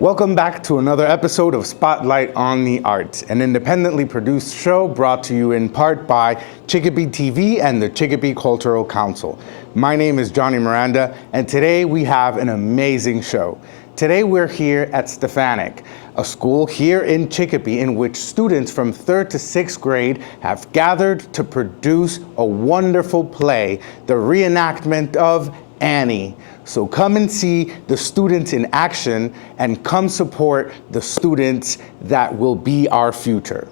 Welcome back to another episode of Spotlight on the Arts, an independently produced show brought to you in part by Chicopee TV and the Chicopee Cultural Council. My name is Johnny Miranda, and today we have an amazing show. Today we're here at Stefanik, a school here in Chicopee in which students from 3rd to 6th grade have gathered to produce a wonderful play, the reenactment of Annie. So come and see the students in action and come support the students that will be our future.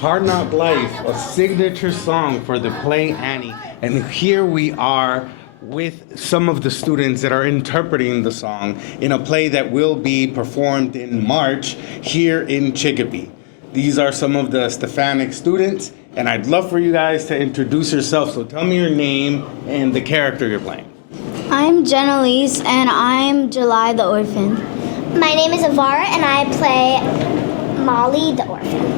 Hard Knock Life, a signature song for the play Annie. And here we are with some of the students that are interpreting the song in a play that will be performed in March here in Chicopee. These are some of the Stefanik students, and I'd love for you guys to introduce yourself. So tell me your name and the character you're playing. I'm Jenelise, and I'm July the orphan. My name is Avara, and I play Molly the orphan.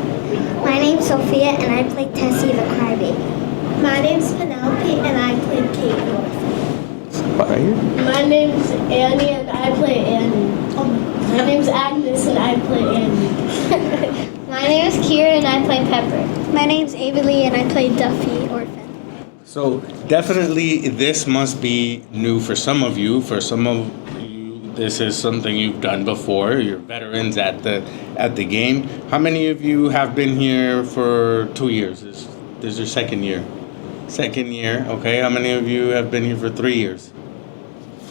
My name's Sophia, and I play Tessie the crybaby. My name's Penelope, and I play Kate the orphan. My name's Annie, and I play Annie. My name's Agnes, and I play Annie. My name is Kira, and I play Pepper. My name's Avery, and I play Duffy, orphan. So definitely this must be new for some of you. For some of you, this is something you've done before. You're veterans at the game. How many of you have been here for 2 years? This is your second year. Second year, okay. How many of you have been here for 3 years?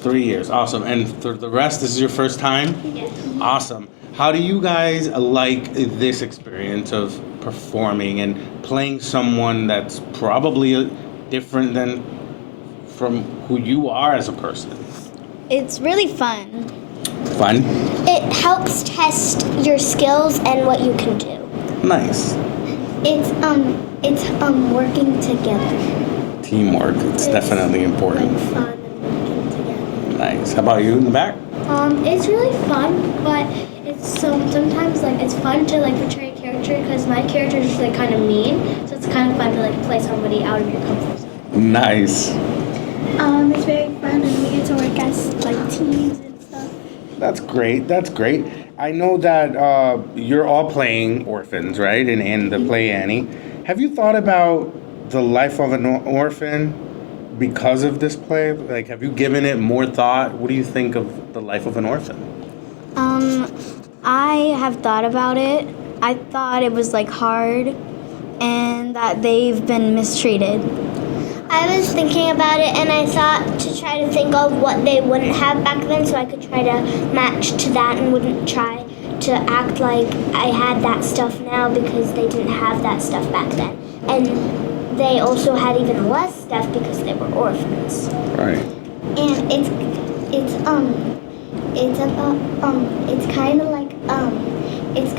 3 years, awesome. And for the rest, this is your first time? Yes. Awesome. How do you guys like this experience of performing and playing someone that's probably different than from who you are as a person? It's really fun. Fun? It helps test your skills and what you can do. Nice. It's working together. Teamwork, it's definitely important. Like fun and working together. Nice. How about you in the back? It's really fun, but it's sometimes like it's fun to like portray a character because my character is like kind of mean, so it's kind of fun to like play somebody out of your comfort zone. Nice. It's very fun, and we get to work as like teams and stuff. That's great. That's great. I know that you're all playing orphans, right? In the play Annie. Have you thought about the life of an orphan because of this play? Like, have you given it more thought? What do you think of the life of an orphan? I have thought about it. I thought it was like hard and that they've been mistreated. I was thinking about it, and I thought to try to think of what they wouldn't have back then so I could try to match to that and wouldn't try to act like I had that stuff now because they didn't have that stuff back then. And they also had even less stuff because they were orphans. Right. And it's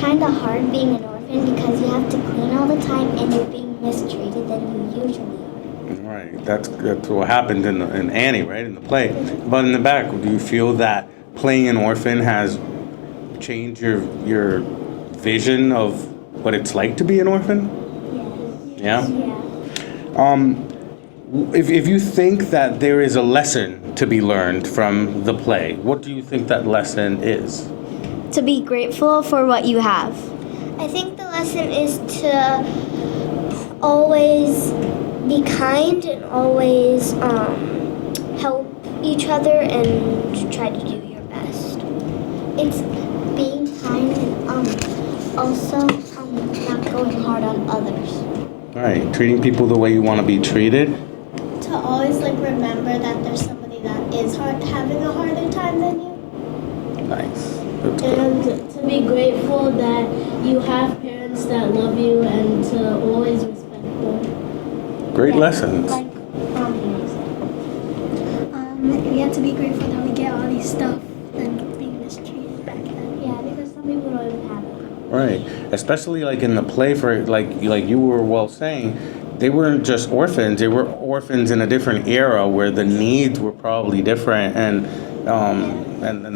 kind of hard being an orphan because you have to clean all the time and you're being mistreated than you usually are. Right. That's what happened in Annie, right, in the play. But in the back, do you feel that playing an orphan has changed your vision of what it's like to be an orphan? Yes. Yeah? If you think that there is a lesson to be learned from the play, what do you think that lesson is? To be grateful for what you have. I think the lesson is to always be kind and always help each other and try to do your best. It's being kind and also not going hard on others. All right, treating people the way you want to be treated. To always like remember that there's somebody that is having a harder time than you. Nice. That's good. And to be grateful that you have parents that love you and to always respect them. Great lessons. Like, to be grateful that we get all these stuff than being mistreated back then. Yeah, because some people don't even have it. Right. Especially like in the play for like you were well saying, they weren't just orphans. They were orphans in a different era where the needs were probably different, and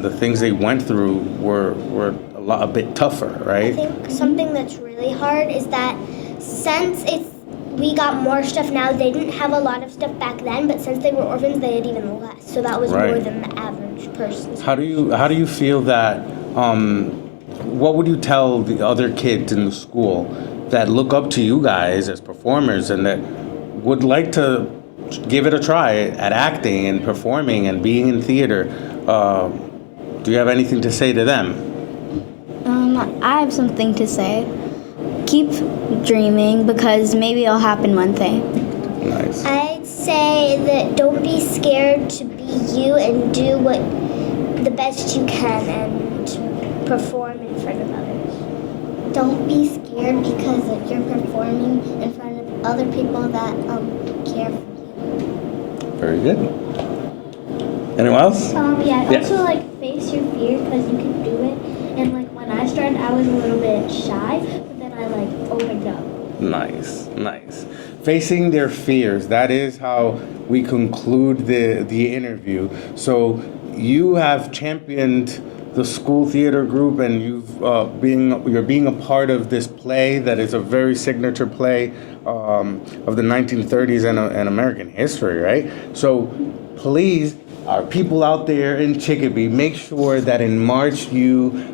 the things they went through were a bit tougher, I right? think something that's really hard is that since we got more stuff now, they didn't have a lot of stuff back then, but since they were orphans, they had even less. So that was Right. more than the average person. How do you feel that? What would you tell the other kids in the school that look up to you guys as performers and that would like to give it a try at acting and performing and being in theater? Do you have anything to say to them? I have something to say. Keep dreaming because maybe it'll happen one day. Nice. I'd say that don't be scared to be you and do the best you can and perform in front of others. Don't be scared because you're performing in front of other people that care for you. Very good. Anyone else? Yeah, Yeah. also like face your fear because you can do it. And like when I started, I was a little bit shy, but then I like opened up. Nice. Facing their fears. That is how we conclude the interview. So you have championed the school theater group, and you're being a part of this play that is a very signature play of the 1930s and American history, right? So please, our people out there in Chicopee, make sure that in March you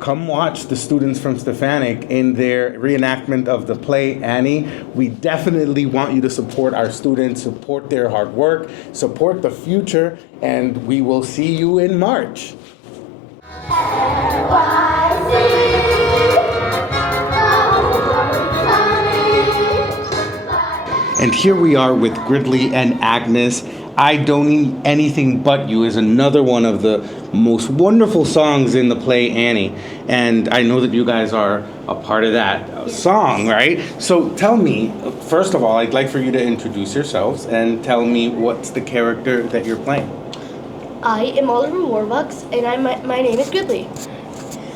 come watch the students from Stefanik in their reenactment of the play Annie. We definitely want you to support our students, support their hard work, support the future, and we will see you in March. And here we are with Gridley and Agnes. I Don't Need Anything But You is another one of the most wonderful songs in the play Annie. And I know that you guys are a part of that song, right? So tell me, first of all, I'd like for you to introduce yourselves and tell me what's the character that you're playing. I am Oliver Warbucks, and my name is Gridley.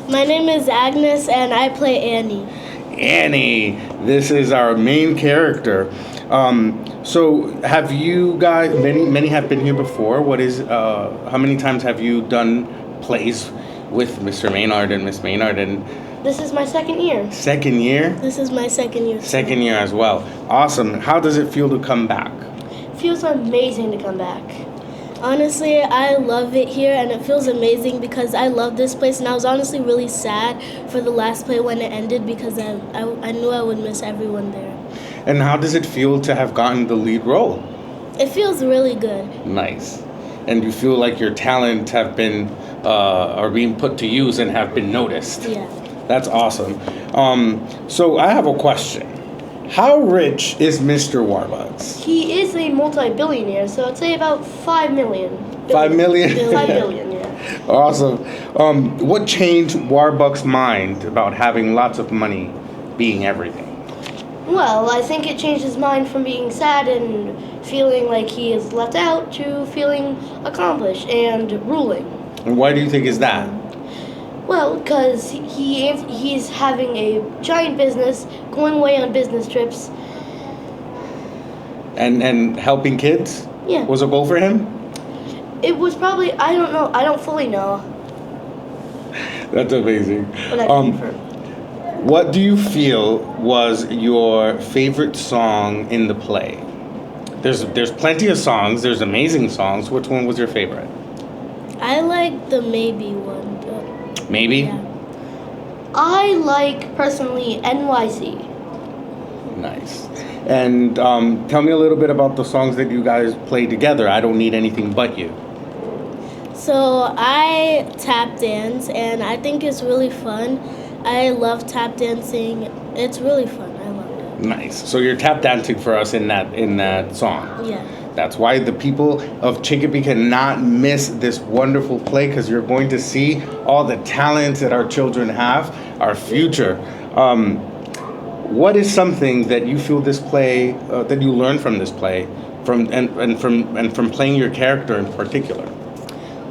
My name is Agnes, and I play Annie. Annie, this is our main character. So have you guys, many have been here before. How many times have you done plays with Mr. Maynard and Miss Maynard? And This is my second year. second year? This is my second year. Second year as well. Awesome. How does it feel to come back? Feels amazing to come back. Honestly, I love it here, and it feels amazing because I love this place, and I was honestly really sad for the last play when it ended because I knew I would miss everyone there. And how does it feel to have gotten the lead role? It feels really good. Nice. And you feel like your talent have been are being put to use and have been noticed. Yeah. That's awesome. So I have a question. How rich is Mr. Warbucks? He is a multi-billionaire, so I'd say about 5 million. 5 million? 5 billion, yeah. Awesome. What changed Warbucks' mind about having lots of money being everything? Well, I think it changed his mind from being sad and feeling like he is left out to feeling accomplished and ruling. And why do you think is that? Well, because he's having a giant business, going away on business trips. And helping kids? Yeah. Was a goal for him? It was probably, I don't know, I don't fully know. That's amazing. But I can confirm. What do you feel was your favorite song in the play? There's plenty of songs. There's amazing songs. Which one was your favorite? I like the Maybe one. Maybe? Yeah. I like, personally, NYC. Nice. And tell me a little bit about the songs that you guys play together. I Don't Need Anything But You. So I tap dance, and I think it's really fun. I love tap dancing. It's really fun. I love it. Nice. So you're tap dancing for us in that song. Yeah. That's why the people of Chicopee cannot miss this wonderful play, because you're going to see all the talents that our children have, our future. What is something that you feel this play that you learned from this play, from playing your character in particular?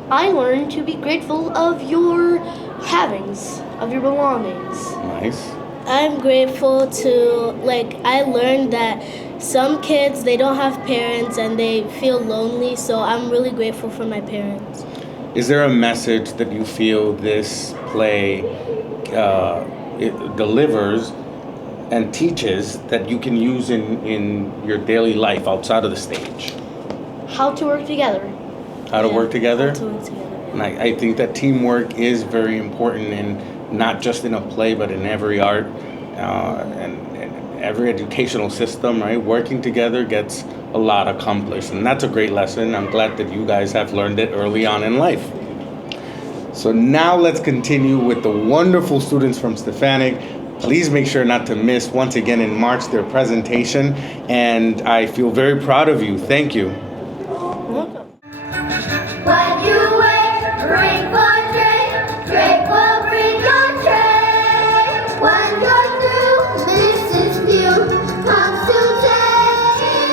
I learned to be grateful of your havings, of your belongings. Nice. I'm grateful I learned that some kids, they don't have parents and they feel lonely, so I'm really grateful for my parents. Is there a message that you feel this play it delivers and teaches that you can use in your daily life outside of the stage? How to work together. How to work together? How to work together. And I think that teamwork is very important in not just in a play, but in every art and every educational system, right? Working together gets a lot accomplished. And that's a great lesson. I'm glad that you guys have learned it early on in life. So now let's continue with the wonderful students from Stefanik. Please make sure not to miss, once again in March, their presentation. And I feel very proud of you. Thank you. Welcome. When you wake, bring for drink. Drink will bring your tray. When you're through, Mrs. View comes to take it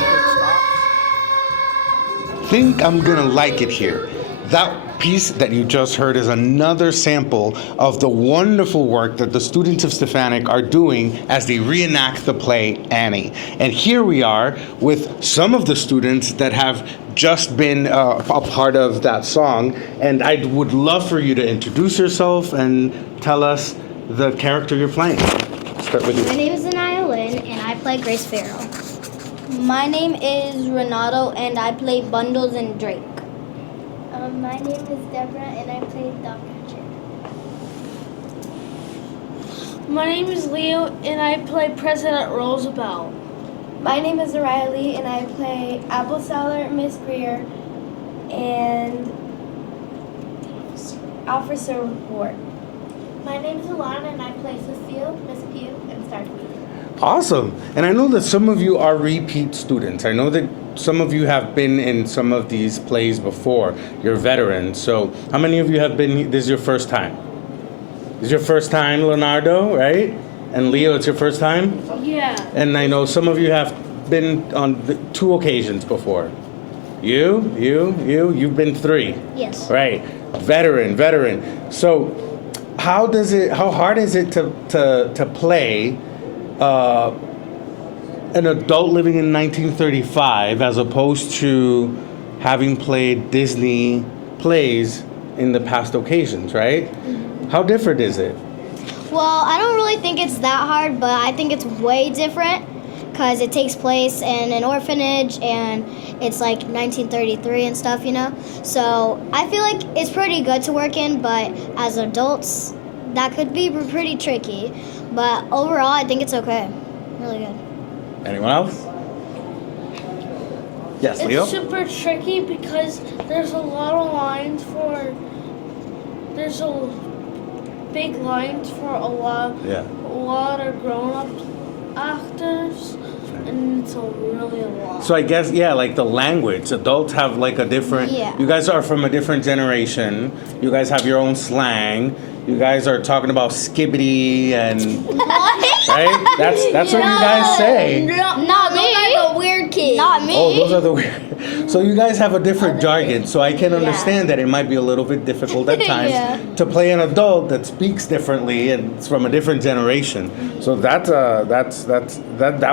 away. Think I'm gonna like it here. That piece that you just heard is another sample of the wonderful work that the students of Stefanik are doing as they reenact the play Annie. And here we are with some of the students that have just been a part of that song. And I would love for you to introduce yourself and tell us the character you're playing. Start with My you. name is Anaya Lynn, and I play Grace Farrell. My name is Renato, and I play Bundles and Drake. My name is Deborah, and I play Dr. Chin. My name is Leo, and I play President Roosevelt. My name is Riley, and I play Apple Seller, Miss Greer, and Officer Ward. My name is Alana, and I play Cecile, Miss Pugh, and Starkweed. Awesome. And I know that some of you are repeat students. I know that some of you have been in some of these plays before. You're veterans. So how many of you have been, this is your first time? This is your first time, Leonardo, right? And Leo, it's your first time? Yeah. And I know some of you have been on 2 occasions before. You've been 3. Yes. Right. Veteran. So how hard is it to play an adult living in 1935 as opposed to having played Disney plays in the past occasions, right? Mm-hmm. How different is it? Well, I don't really think it's that hard, but I think it's way different because it takes place in an orphanage and it's like 1933 and stuff, you know? So I feel like it's pretty good to work in, but as adults, that could be pretty tricky. But overall, I think it's okay. Really good. Anyone else? Yes, Leo? It's super tricky because there's a lot of lines there's a big lines for a lot of grown-up actors, and it's really a lot. So I guess, like the language. Adults have like a different, you guys are from a different generation. You guys have your own slang. You guys are talking about skibbity and, right? That's what you guys say. Not me. Those are the weird kids. Not me. Oh, those are the weird. So you guys have a different jargon. So I can understand that it might be a little bit difficult at times to play an adult that speaks differently and it's from a different generation. So that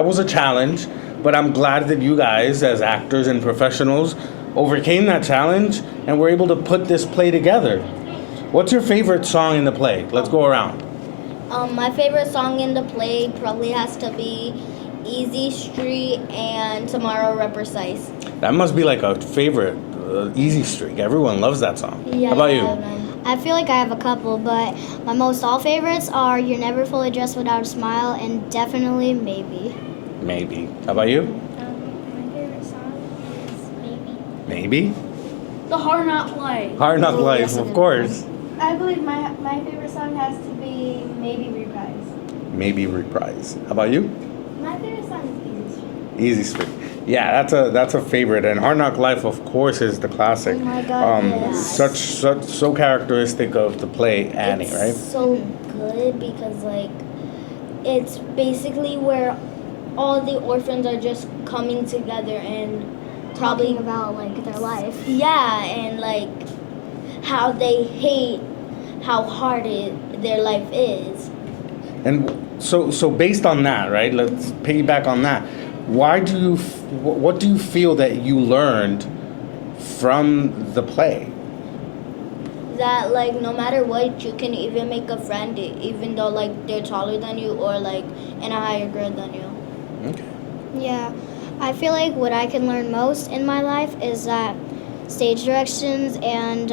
was a challenge. But I'm glad that you guys, as actors and professionals, overcame that challenge and were able to put this play together. What's your favorite song in the play? Let's go around. My favorite song in the play probably has to be Easy Street and Tomorrow Reprecise. That must be like a favorite, Easy Streak. Everyone loves that song. Yeah. How about you? I feel like I have a couple, but my most all favorites are You're Never Fully Dressed Without a Smile and definitely Maybe. Maybe. How about you? My favorite song is Maybe? The Hard Knock Life. Hard Knock Life, of course. I believe my favorite song has to be Maybe Reprise. Maybe Reprise. How about you? My favorite song is Easy Street. Yeah, that's a favorite. And Hard Knock Life, of course, is the classic. Oh my God, yes. So characteristic of the play Annie, It's right? so good because it's basically where all the orphans are just coming together and Talking about their life. Yeah, and how they hate how hard their life is. And so based on that, right? Let's piggyback on that. What do you feel that you learned from the play? That like no matter what, you can even make a friend, even though like they're taller than you or like in a higher grade than you. Okay. Yeah, I feel like what I can learn most in my life is that stage directions and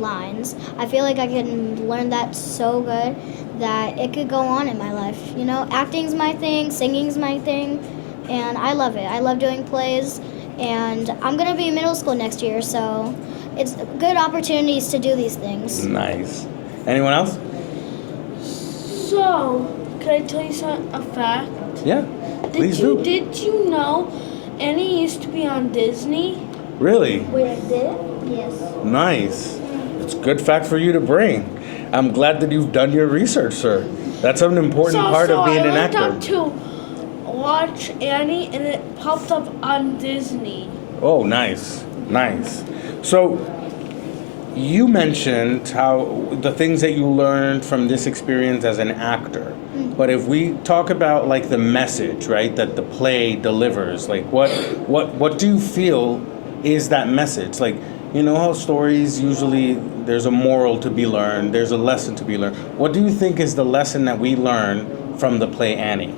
lines. I feel like I can learn that so good that it could go on in my life. You know, acting's my thing, singing's my thing, and I love it. I love doing plays, and I'm gonna be in middle school next year, so it's good opportunities to do these things. Nice. Anyone else? So, can I tell you a fact? Yeah. Please do. Did you know Annie used to be on Disney? Really? Wait, I did? Yes. Nice. It's a good fact for you to bring. I'm glad that you've done your research, sir. That's an important part of being an actor. I looked up to watch Annie, and it popped up on Disney. Oh, nice. Nice. So, you mentioned how the things that you learned from this experience as an actor. But if we talk about like the message, right, that the play delivers, like what do you feel is that message? Like, you know how stories usually there's a moral to be learned, there's a lesson to be learned. What do you think is the lesson that we learn from the play Annie?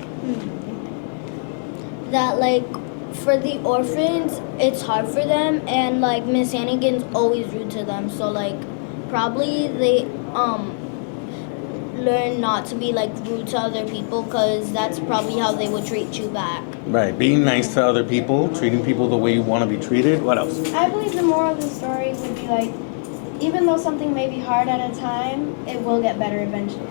That like for the orphans, it's hard for them, and like Miss Hannigan's always rude to them. So like probably they learn not to be like rude to other people, because that's probably how they would treat you back. Right, being nice to other people, treating people the way you want to be treated. What else? I believe the moral of the story would be like, even though something may be hard at a time, it will get better eventually.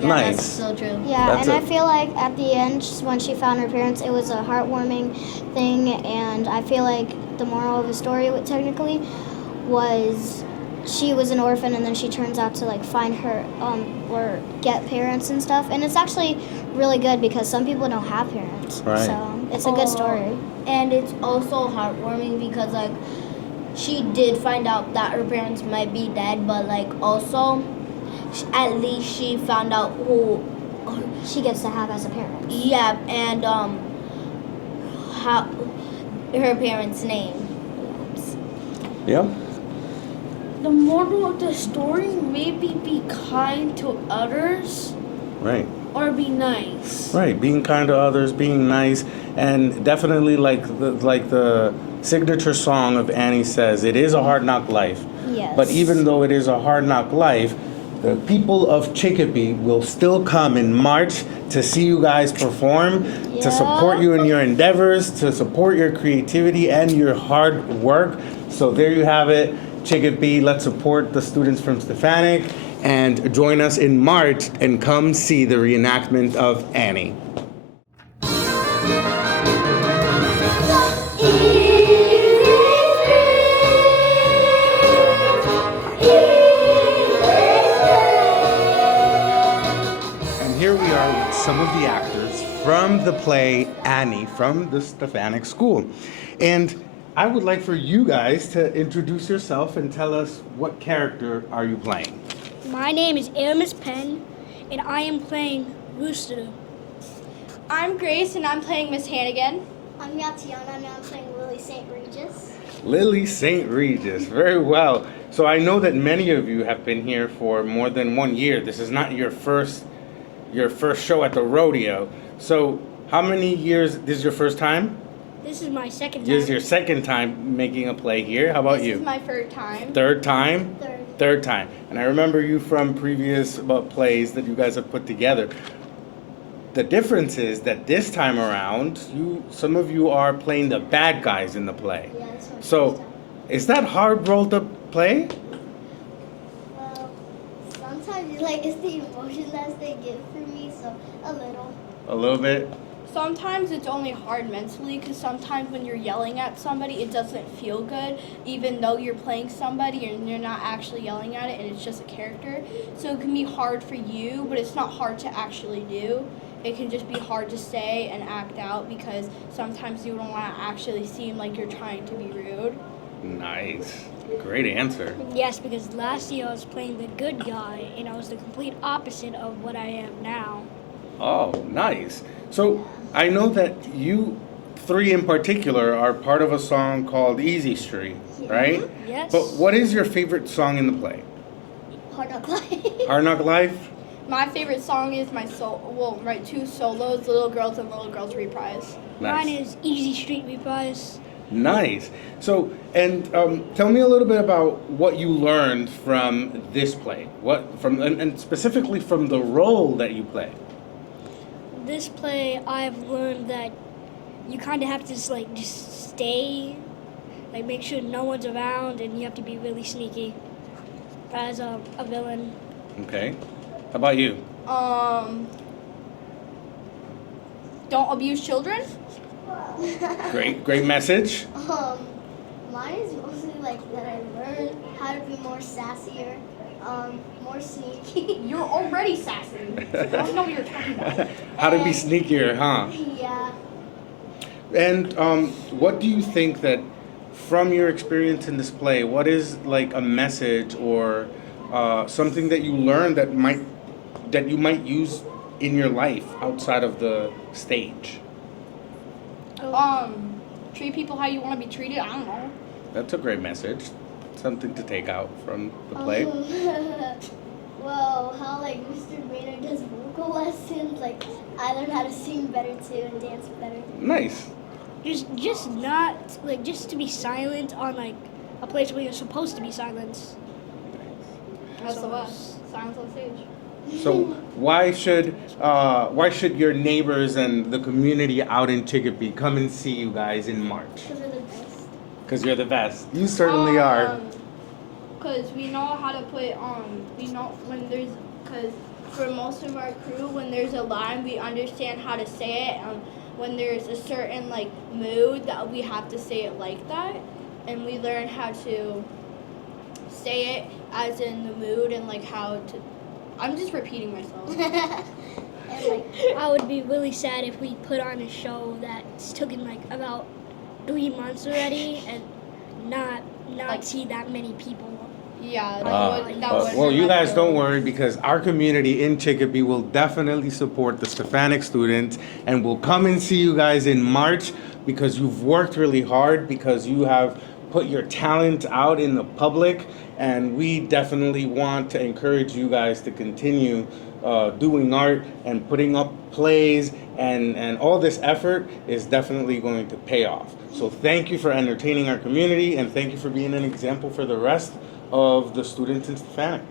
Yeah, Nice. That's so true. Yeah, That's and it. I feel like at the end, when she found her parents, it was a heartwarming thing, and I feel like the moral of the story, technically, was she was an orphan, and then she turns out to like find her or get parents and stuff, and it's actually really good because some people don't have parents, Right. so it's a good story. And it's also heartwarming because like she did find out that her parents might be dead, but like also at least she found out who She gets to have as a parent. yeah, and how her parents' name. Yep. The moral of the story maybe be kind to others Right. or be nice. Right, being kind to others, being nice, and definitely like the signature song of Annie says, it is a hard knock life. Yes. But even though it is a hard knock life, the people of Chicopee will still come in March to see you guys perform, to support you in your endeavors, to support your creativity and your hard work. So there you have it, Chicopee. Let's support the students from Stefanik and join us in March and come see the reenactment of Annie. And here we are with some of the actors from the play Annie from the Stefanik School. And I would like for you guys to introduce yourself and tell us what character are you playing. My name is Aramis Penn, and I am playing Rooster. I'm Grace, and I'm playing Miss Hannigan. I'm Yatiana, and I'm playing Lily St. Regis. Lily St. Regis, very well. So I know that many of you have been here for more than 1 year. This is not your first show at the rodeo. So how many years, this is your first time? This is my second time. This is your second time making a play here. How about you? This is my third time. Third time? Third. Third time. And I remember you from previous plays that you guys have put together. The difference is that this time around, some of you are playing the bad guys in the play. Yeah, this one's So, is that hard role to play? Well, sometimes it's the emotions that they give for me, so a little. A little bit? Sometimes it's only hard mentally, because sometimes when you're yelling at somebody, it doesn't feel good, even though you're playing somebody and you're not actually yelling at it and it's just a character. So it can be hard for you, but it's not hard to actually do. It can just be hard to say and act out, because sometimes you don't want to actually seem like you're trying to be rude. Nice. Great answer. Yes, because last year I was playing the good guy, and I was the complete opposite of what I am now. Oh, nice. So I know that you three in particular are part of a song called Easy Street, right? Yes. But what is your favorite song in the play? Hard Knock Life. Hard Knock Life? My favorite song is my two solos, Little Girls and Little Girls Reprise. Mine is Easy Street Reprise. Nice. So, and tell me a little bit about what you learned from this play. And specifically from the role that you play. This play, I've learned that you kind of have to just stay, make sure no one's around, and you have to be really sneaky as a villain. Okay. How about you? Don't abuse children. Great message. Mine is mostly that I learned how to be more sassier, more sneaky. You're already sassy. I don't know what you're talking about. How to be sneakier, huh? Yeah. And what do you think that, from your experience in this play, what is a message or something that you learned that you might use in your life outside of the stage? Treat people how you want to be treated. I don't know. That's a great message. Something to take out from the play. Well, how Mr. Maynard does vocal lessons. I learned how to sing better too and dance better. Nice. Just not just to be silent on a place where you're supposed to be silent. That's the best. Silence on stage. So why should your neighbors and the community out in Chicopee come and see you guys in March? Because we're the best. Because you're the best. You certainly are. Because we know how to put we know because for most of our crew, when there's a line, we understand how to say it. When there's a certain mood that we have to say it like that, and we learn how to say it as in the mood and how to. I'm just repeating myself. I would be really sad if we put on a show that's taken about 3 months already and not see that many people. Yeah, well, you guys don't worry, because our community in Chicopee will definitely support the Stefanik students and will come and see you guys in March, because you've worked really hard, because you have put your talent out in the public, and we definitely want to encourage you guys to continue doing art and putting up plays, and all this effort is definitely going to pay off. So thank you for entertaining our community, and thank you for being an example for the rest of the students in Stefanik.